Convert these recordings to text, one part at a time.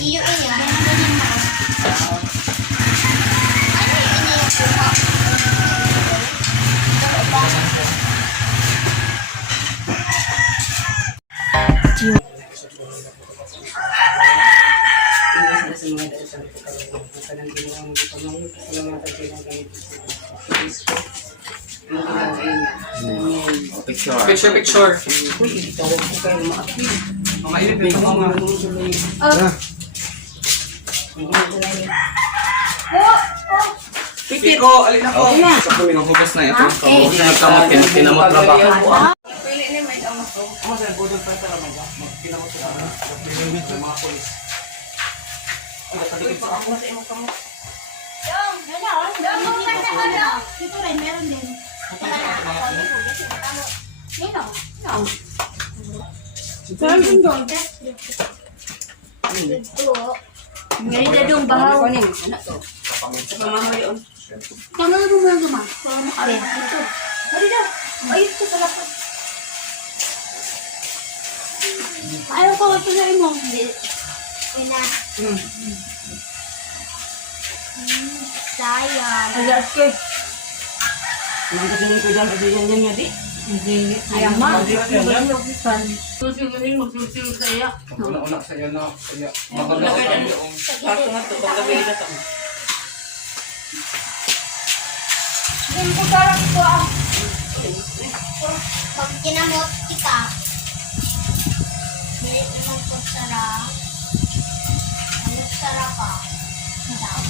Iyo iya. Ano ini yung kuha? Picture. Mga ilip yung mga Piko, alin ako. Sa kami ng hugas na ito. Hugas na nagkamot, kinamot na ba? Pili ni may amot ko. Ano sa budol pa ito naman ba? Kinamot na ba? Mga polis. Ano sa dikit sa ako? Dong, mo ka na dong. Dito rin meron din. Nino? No. Meron din dong. Ngayon na dong bahaw. Ano to? Pamamahay yun. Pamamahay mo lang naman. Pamamahay. Ito. Hali daw. Ay, ito sa lapat. Ayaw ko patuloy mo. Ina. Sayang. Alas ko. Nangkatingin ko dyan kasi yan nga di. Hindi. Ayaw ma. Susunod magsusunod sa iya. Una-una sa iyo na. Sato nga to. Pagkabili na to. Hindi ko sarap ko ah. Pag kinamot kita, bilit naman ko sarap. Ano sarap ah? Sarap.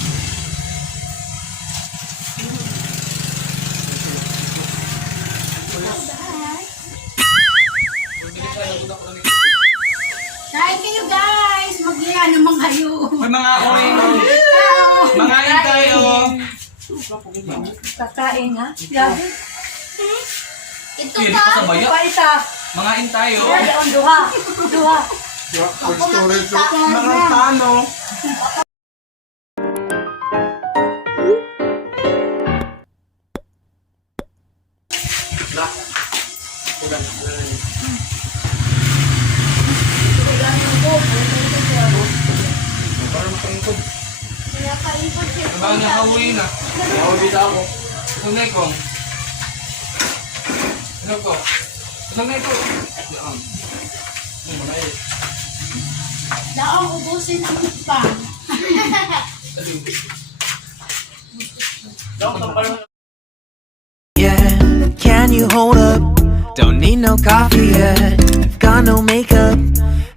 Kain kayo guys! Magliya naman kayo! May mga oil. Mga in tayo. Kakain ha? Yabi. Ito Kiri pa! ko sa baya. Paita. Mga in tayo. Yaon duha. Duha. Ako makita. Mga tano. Kaya kaipon siya. Mga nahawi na. Nahawi na ako. Tunay ko. Ano ko? Tunay ko. Daang ubusin ang pang. Yeah, can you hold up? Don't need no coffee yet. I've got no makeup.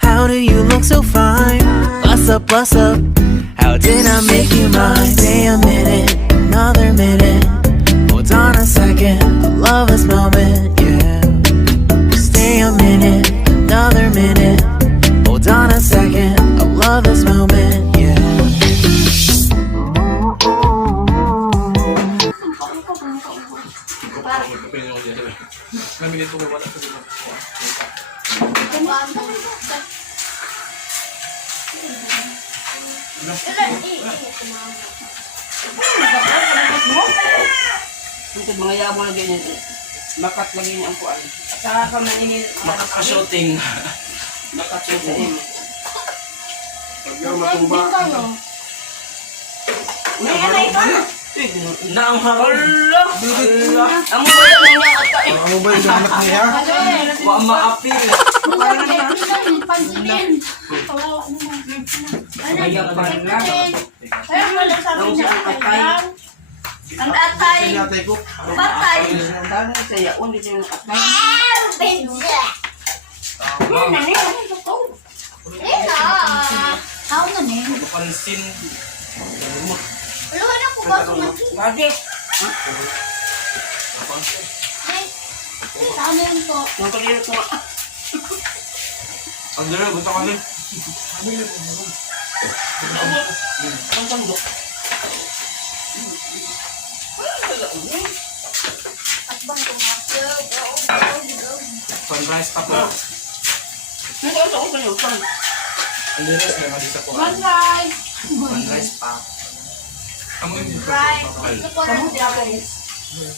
How do you look so fine? Bust up, bust up. How did I make you mine? Stay a minute, another minute. Hold on a second, I love this moment, yeah. Stay a minute, another minute. Hold on a second, I love this moment, yeah. Ito mga yabo na ganyan. Makat lagi niya ang kuan. Sa kamaninin. Makaka-shooting. Makat-shooting. Kaya na ito. Naang harala. Ang mabaya na niya at kain. Ano ba yung anak niya? Wa maapil. Pansinin. Kawawa naman. Kaya pa na. Kaya wala sa akin na kailang. Ang atay. Sinatay ko. Patay. Ang dami sa yaon dito yung atay. Benza. Yan na niya. Yan na. Tao na niya. Pansin. Aluhan ako ba sumati? Bakit? Tao na yun po. Ang pagkira ko nga. Ang dala, gusto ka rin. Ang tanggo. At bang kumakyo. Sunrise pa po. Nag-asa ko kayo. Ang dala, may malisa po. Sunrise. Sunrise pa. Kamu yung Right. Ito po rin guys.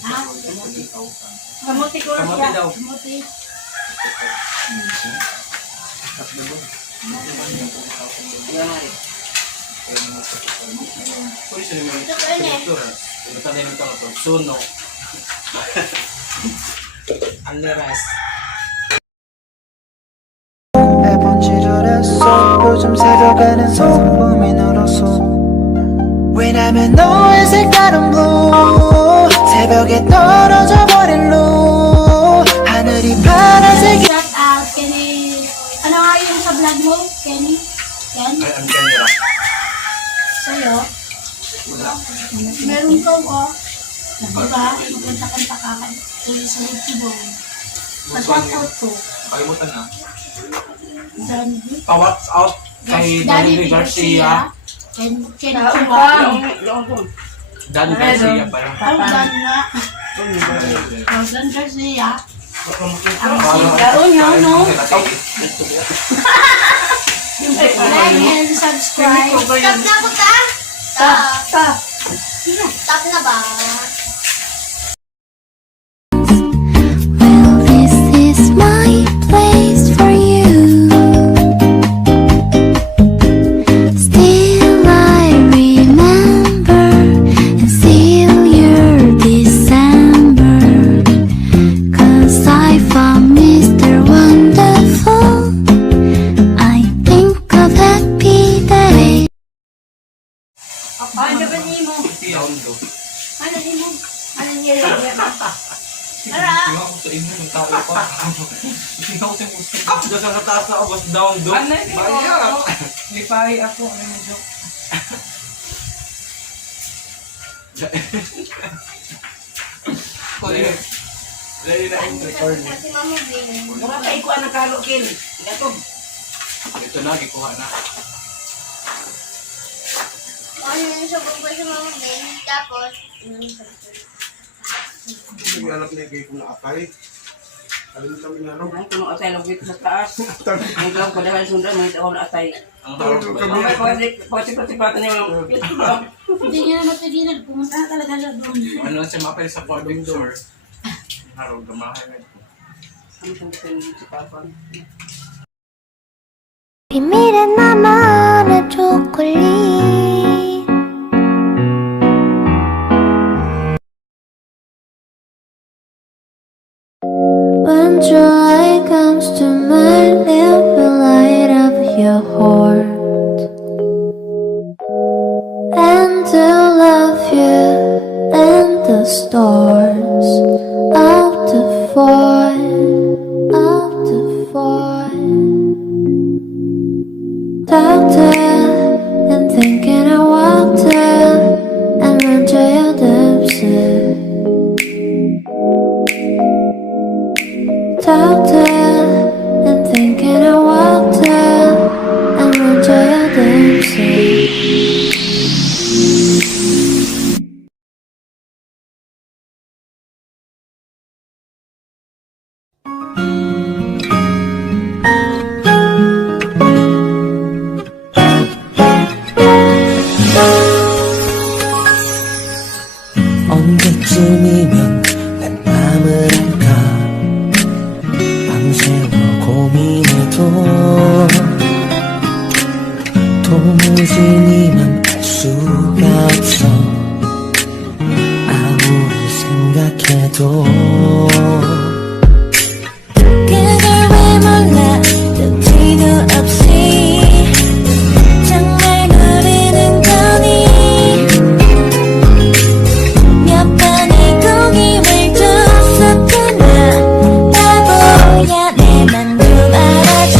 Ha? Kamuti ko lang Kamote siya. daw. Kamuti. Ayan nga rin. Pwede sila may picture. Inutan din ito ito. Suno. Andaras. 매번 지루했어 요즘 새벽에는 소음이 늘었어 왜냐면 너의 색다른 blue 새벽에 떨어져 버린 blue 하늘이 파란색이 Shout out, Kenny. Ano nga yung sa vlog mo, Kenny? Ken? Ay, ang camera. Sa'yo? Meron kang, oh. Diba? Magkanta-kanta ka sa YouTube. Pa-shout out ko. Kalimutan na. Danny. Pa-watch out kay Danny Garcia. Ken Yung ko. Danny Garcia pa lang. Ang Dan nga. Dan Garcia. Karoon yun, no? Like and subscribe. Stop na po ta? Stop. Stop na ba? Well, this is my place for you. Still I remember and still you're December. 'Cause I found Mr. Wonderful. I think of happy days. Ano ba niyo mo? Down do. Ano niyo mo? Ano niyo rin? Ara? Tingnan ko sa inyo, yung tao pa. Tingnan ko sa inyo. Ah, dyan sa taas na ako, was down do. Ano yun? Bayan. Lipahi ako. Ano yung joke? Lali na yung record. Si Mama Bing. Mura pa ikuan ng kalo, Kin. Ito. Ito na, gikuha na. Ano yun sa bubo si Mama Bing. Tapos, Sige, anak niya kayo kung naatay. Alam mo kami nga raw. Ay, kung atay lang dito sa taas. May lang ko dahil sundan, may taon na atay. Ang harap ba? Mamay ko, pati-pati niya yung... Hindi niya na matigilan. Pumunta na talaga siya doon. Ano siya mapay sa folding door? Ang harap, gamahay na ito. Ano siyang dito sa kapon? 비밀의 나만의 초콜릿 When joy comes to mind it will light up your heart And to love you and the stars Up to fall Up to fall Talk to you and thinking I walked in and ran to your dipstick. Talk to you and thinking I walked in and ran to your dipstick. 언제쯤이면 내 맘을 알까 밤새워 고민해도 도무지 네 맘 알 수가 없어 아무리 생각해도 그걸 왜 몰라 듣지도 없이 정말 모르는 거니 몇 번의 고김을 줬었구나 바보야 내 맘도 알아줘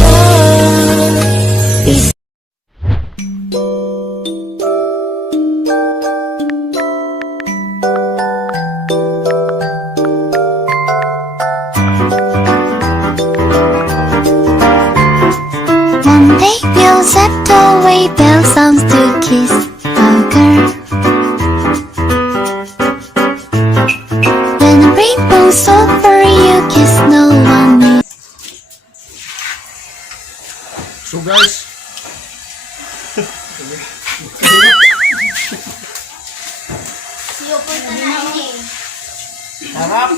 One day we'll set away bell sounds to kiss a girl When the rainbow's over, you kiss no one is. So guys, siyo po na na eh. Sarap.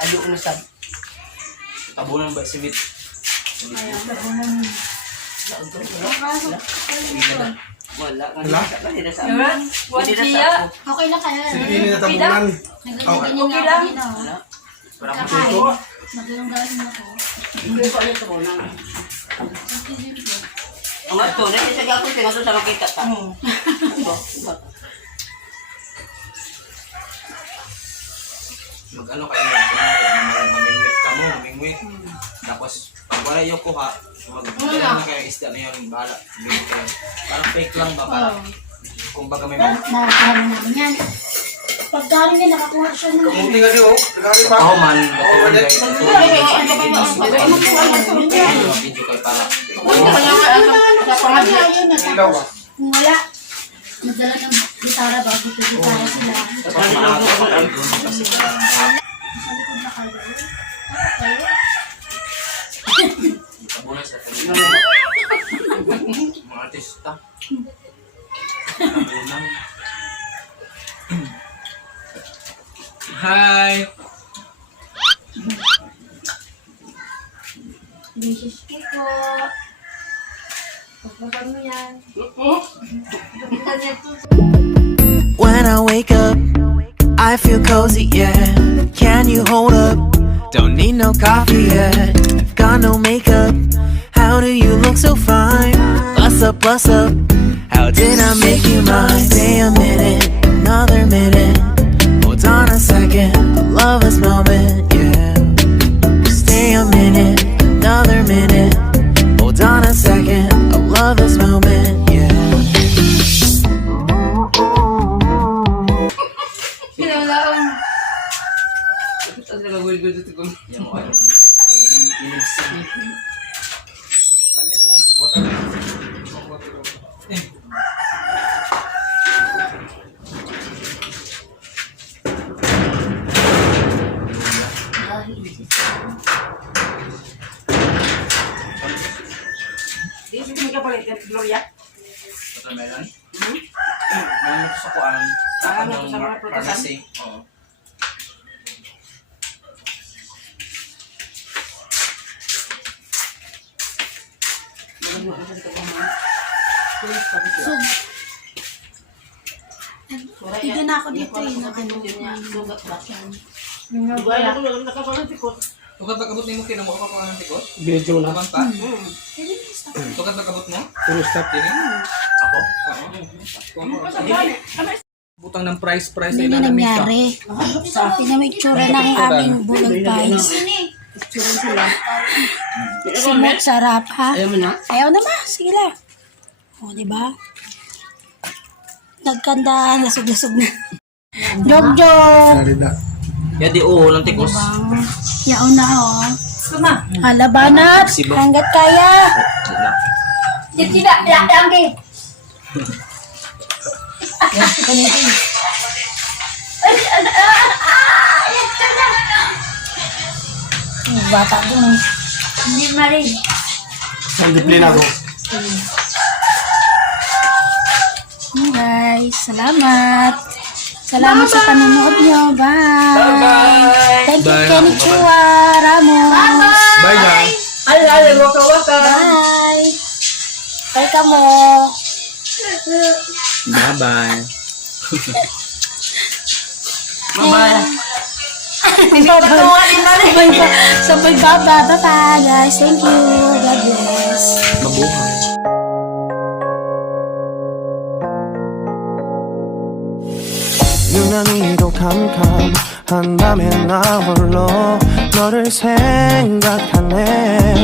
Ayo ko na sab. Tabunan ba si Wit? Wala. Wala? Kanina sa Diba? Kanina sa Siya. ako. Okay na kaya. Sige, natabunan. Nagganyan Okay nga lang. ako dito. Wala mo Kakain. dito. Nagulong-galong ako. Hindi ko alam ko na. Ang ato, na isa ka ko sa sa makita ta. Diba? Mag-ano kayo, mamingwit ka mo, mamingwit. Tapos, pag wala yung kuha, mag-ano na kayo isda na yun, bahala. Bigyan kayo. Parang fake lang ba? Parang, kumbaga may Nakakain namin yan. Pagkarin niya, nakakuha siya ng... Kamuti nga di oh. Nagari pa. Ako man, batuloy guys. Hindi. Video kayo para. Ilaw ba? Wala. Magdala ng gitara ba? Dito gitara sila. Tapos maaga ko lang doon kasi Sa likod na kayo. Okay. tabunan sa kanila. Mga artista. Tabunan. Hi! Mrs. Kiko. Pagpapan mo yan. When I wake up, I feel cozy, yeah. Can you hold up? Don't need no coffee yet. Got no makeup. How do you look so fine? Bust up, bust up. How did I make you mine? Stay a minute, another minute. Hold on a second, I love this moment, yeah. Stay a minute, another minute. Hold on a second, I love this moment, yeah. Tapos nagagulgul dito ko. Yan mo ano. Inimsig. Kami sa mga water. Dito mo ka palit Gloria. Watermelon? Meron ito sa kuan. Ano ito sa mga prutasan? Pharmacy. Oo. Tiga na ako dito eh. Sugat ba? Wala. Tukat na kabot mo kina mo ako pa ng tikot? Binidyo na. Naman pa? Tukat na kabot mo? Puro stop. Tinin? Ako? Butang ng price Hindi na nangyari. Tingnan mo yung tsura ng aming bulong pies. Simot, sarap ha? Ayaw mo na? Ayaw na ba? Sige lang. O, diba? Nagkanda, nasug-nasug na. Jog-jog! Sorry na. Ya di oo ng tikos. Yaon na o. Halabanat! Hanggat kaya! Tidak, tidak, lagi! Bata dun. Hindi marin. Ang disiplina ko. Guys, salamat. Salamat sa panonood nyo. Bye. Thank you, Kenny Chua, Ramos. Bye guys. Ay, waka-waka. Bye. Bye ka mo. Bye-bye. Bye-bye. Sabay baba. Bye-bye, guys. Thank you. God bless. Mabuhay. 유난히도 캄캄한 밤에 나 홀로 너를 생각하네